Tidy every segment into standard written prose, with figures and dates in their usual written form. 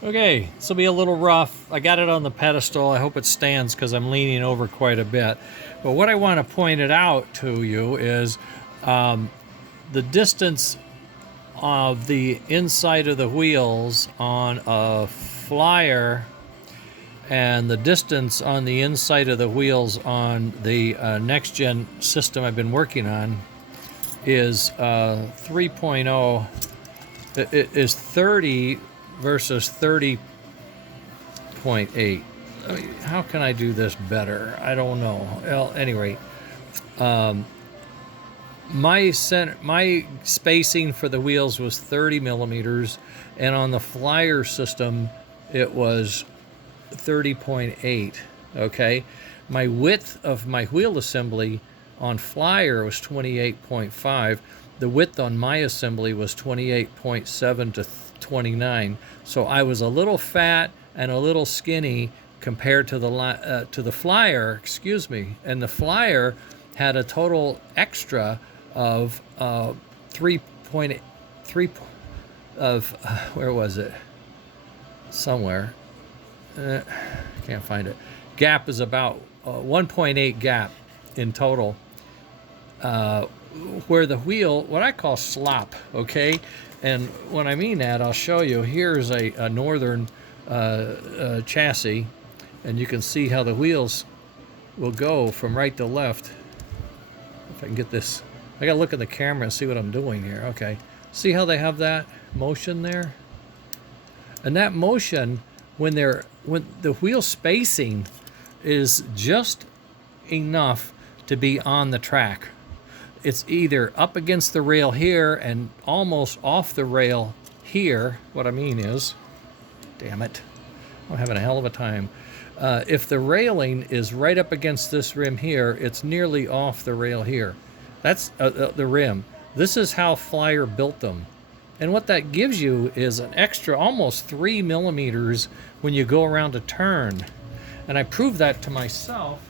Okay, this will be a little rough. I got it on the pedestal. I hope it stands because I'm leaning over quite a bit. But what I want to point it out to you is the distance of the inside of the wheels on a flyer and the distance on the inside of the wheels on the next gen system I've been working on is 3.0. It is 30 versus 30.8. How can I do this better? I don't know. Well, anyway, my spacing for the wheels was 30 millimeters, and on the flyer system it was 30.8. Okay, my width of my wheel assembly on flyer was 28.5. The width on my assembly was 28.7 to 29. So I was a little fat and a little skinny compared to the flyer, excuse me. And the flyer had a total extra of 3.3 of where was it? Somewhere. Can't find it. Gap is about 1.8 gap in total. Where the wheel, what I call slop, okay? And when I mean that, I'll show you. Here's a northern chassis, and you can see how the wheels will go from right to left. If I can get this, I gotta look at the camera and see what I'm doing here. Okay, see how they have that motion there? And that motion, when the wheel spacing is just enough to be on the track. It's either up against the rail here and almost off the rail here. What I mean is, damn it, I'm having a hell of a time. If the railing is right up against this rim here, it's nearly off the rail here. That's the rim. This is how Flyer built them. And what that gives you is an extra almost 3 millimeters when you go around a turn. And I proved that to myself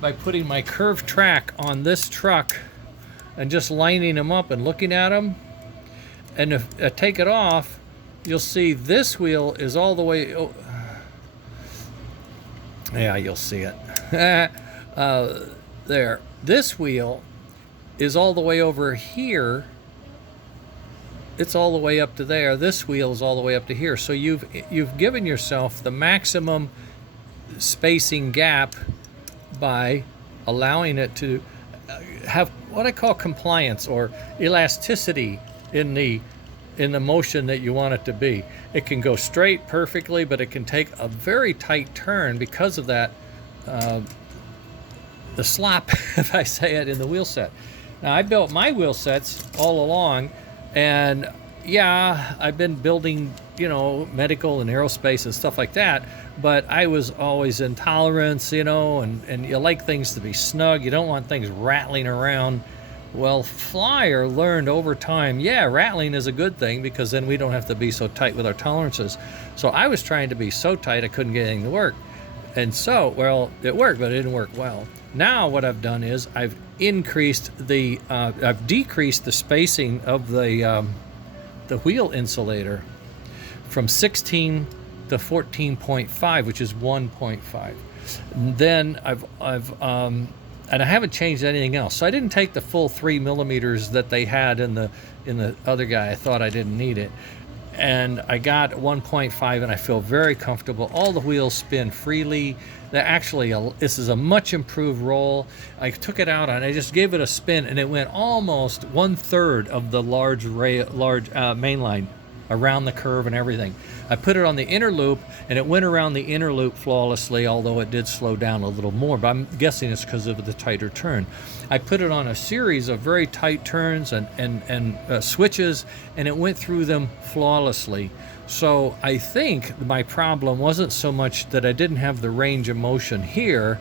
by putting my curved track on this truck and just lining them up and looking at them. And if I take it off, you'll see this wheel is all the way, oh, yeah, you'll see it. There. This wheel is all the way over here. It's all the way up to there. This wheel is all the way up to here. So you've given yourself the maximum spacing gap by allowing it to have what I call compliance or elasticity in the motion that you want it to be. It can go straight perfectly, but it can take a very tight turn because of that, the slop, if I say it, in the wheel set. Now, I built my wheel sets all along, and yeah, I've been building, medical and aerospace and stuff like that, but I was always in tolerance, and you like things to be snug. You don't want things rattling around. Well, Flyer learned over time, yeah, rattling is a good thing because then we don't have to be so tight with our tolerances. So I was trying to be so tight I couldn't get anything to work. And so, well, it worked, but it didn't work well. Now what I've done is I've decreased the spacing of the wheel insulator from 16 to 14.5, which is 1.5. Then and I haven't changed anything else. So I didn't take the full 3 millimeters that they had in the other guy. I thought I didn't need it. And I got 1.5, and I feel very comfortable. All the wheels spin freely. This is a much improved roll. I took it out and I just gave it a spin, and it went almost 1/3 of the large main line around the curve and everything. I put it on the inner loop, and it went around the inner loop flawlessly, although it did slow down a little more, but I'm guessing it's because of the tighter turn. I put it on a series of very tight turns and switches, and it went through them flawlessly. So I think my problem wasn't so much that I didn't have the range of motion here,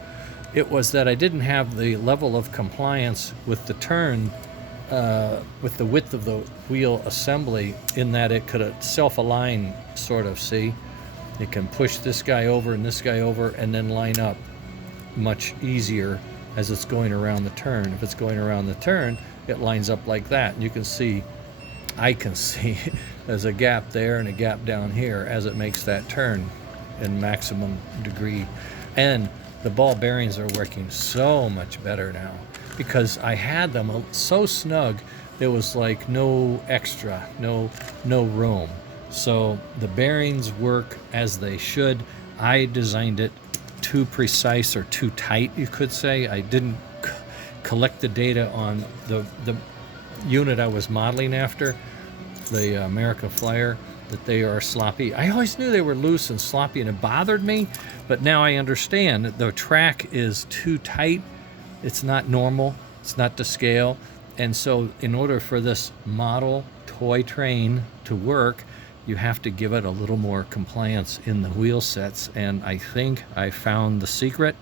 it was that I didn't have the level of compliance with the turn, with the width of the wheel assembly, in that it could self-align, sort of, see? It can push this guy over and this guy over and then line up much easier as it's going around the turn. If it's going around the turn, it lines up like that. And you can see, I can see there's a gap there and a gap down here as it makes that turn in maximum degree. And the ball bearings are working so much better now because I had them so snug there was like no extra, no room. So the bearings work as they should. I designed it too precise or too tight, you could say. I didn't collect the data on the unit I was modeling after, the America Flyer, that they are sloppy. I always knew they were loose and sloppy and it bothered me, but now I understand that the track is too tight. It's not normal, it's not to scale. And so in order for this model toy train to work, you have to give it a little more compliance in the wheel sets, and I think I found the secret.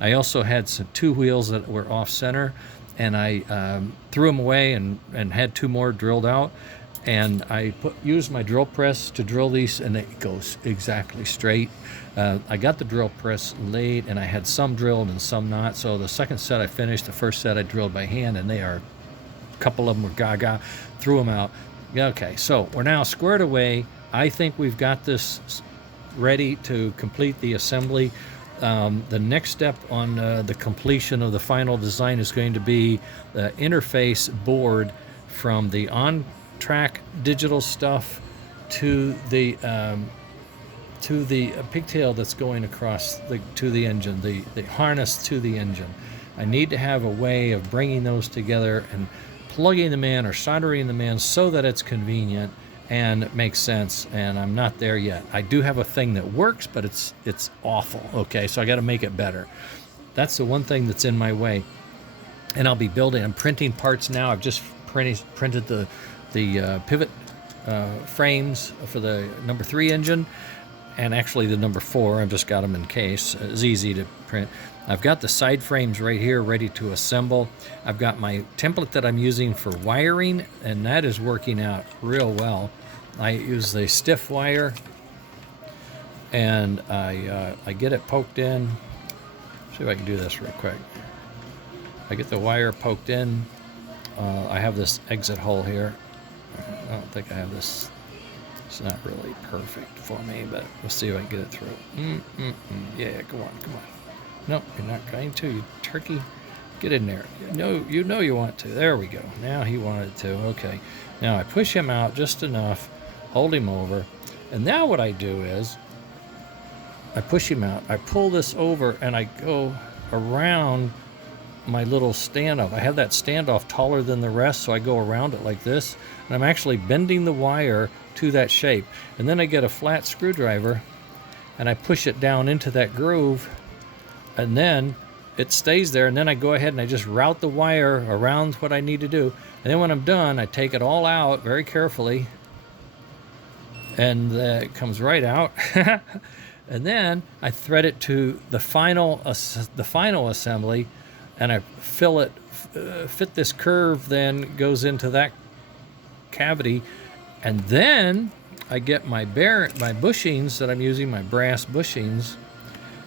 I also had two wheels that were off center, and I threw them away and had two more drilled out, and I used my drill press to drill these, and it goes exactly straight. I got the drill press laid, and I had some drilled and some not, so the second set I finished. The first set I drilled by hand, and a couple of them were gaga. Threw them out. Okay, so we're now squared away. I think we've got this ready to complete the assembly. The next step on the completion of the final design is going to be the interface board from the on-track digital stuff to the pigtail that's going across to the engine, the harness to the engine. I need to have a way of bringing those together and plugging them in or soldering them in so that it's convenient and it makes sense, and I'm not there yet. I do have a thing that works, but it's awful, okay? So I got to make it better. That's the one thing that's in my way. And I'm printing parts now. I've just printed the pivot frames for the number 3 engine, and actually the number 4. I've just got them in case. It's easy to print. I've got the side frames right here ready to assemble. I've got my template that I'm using for wiring, and that is working out real well. I use the stiff wire, and I get it poked in. See if I can do this real quick. I get the wire poked in. I have this exit hole here. I don't think I have this. It's not really perfect for me, but we'll see if I can get it through. Yeah, come on. No, you're not going to, you turkey. Get in there. You know you want to. There we go. Now he wanted to. Okay. Now I push him out just enough, hold him over, and now what I do is I push him out. I pull this over, and I go around my little standoff. I have that standoff taller than the rest, so I go around it like this, and I'm actually bending the wire to that shape. And then I get a flat screwdriver, and I push it down into that groove, and then it stays there, and then I go ahead and I just route the wire around what I need to do. And then when I'm done, I take it all out very carefully, and it comes right out. And then I thread it to the final assembly, and I fit this curve, then goes into that cavity, and then I get my bushings that I'm using, my brass bushings,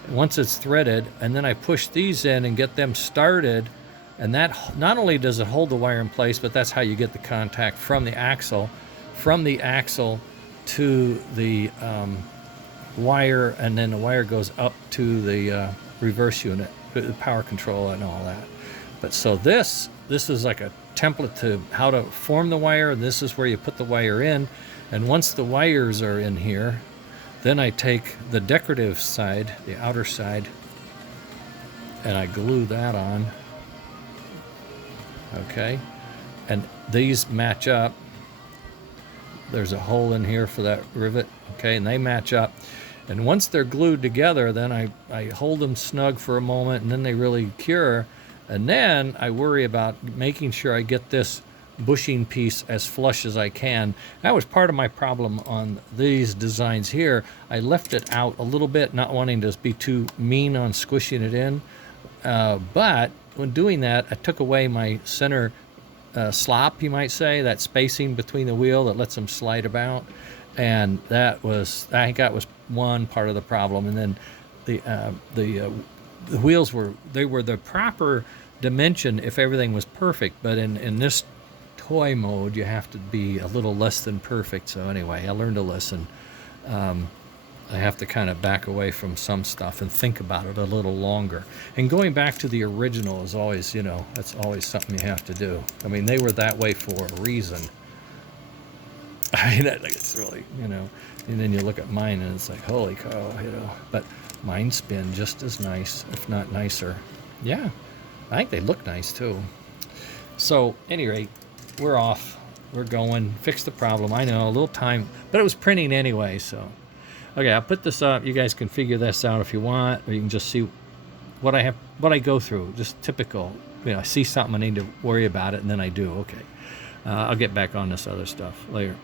once it's threaded, and then I push these in and get them started, and that not only does it hold the wire in place, but that's how you get the contact from the axle to the wire, and then the wire goes up to the reverse unit, the power control and all that. But so this is like a template to how to form the wire, and this is where you put the wire in, and once the wires are in here, then I take the decorative side, the outer side, and I glue that on. Okay, and these match up. There's a hole in here for that rivet, okay, and they match up. And once they're glued together, then I hold them snug for a moment, and then they really cure. And then I worry about making sure I get this bushing piece as flush as I can. That was part of my problem on these designs here. I left it out a little bit, not wanting to be too mean on squishing it in. But when doing that, I took away my center slop, you might say, that spacing between the wheel that lets them slide about. And that was, I think that was one part of the problem. And then the wheels were the proper dimension if everything was perfect. But in this toy mode, you have to be a little less than perfect. So anyway, I learned a lesson. I have to kind of back away from some stuff and think about it a little longer. And going back to the original is always, that's always something you have to do. I mean, they were that way for a reason. I mean, it's really, and then you look at mine and it's like, holy cow, but mine spin just as nice, if not nicer. Yeah, I think they look nice too. So, at any rate, we're off. We're going. Fix the problem. I know, a little time, but it was printing anyway, so. Okay, I'll put this up. You guys can figure this out if you want, or you can just see what I go through. Just typical. I see something, I need to worry about it, and then I do. Okay. I'll get back on this other stuff later.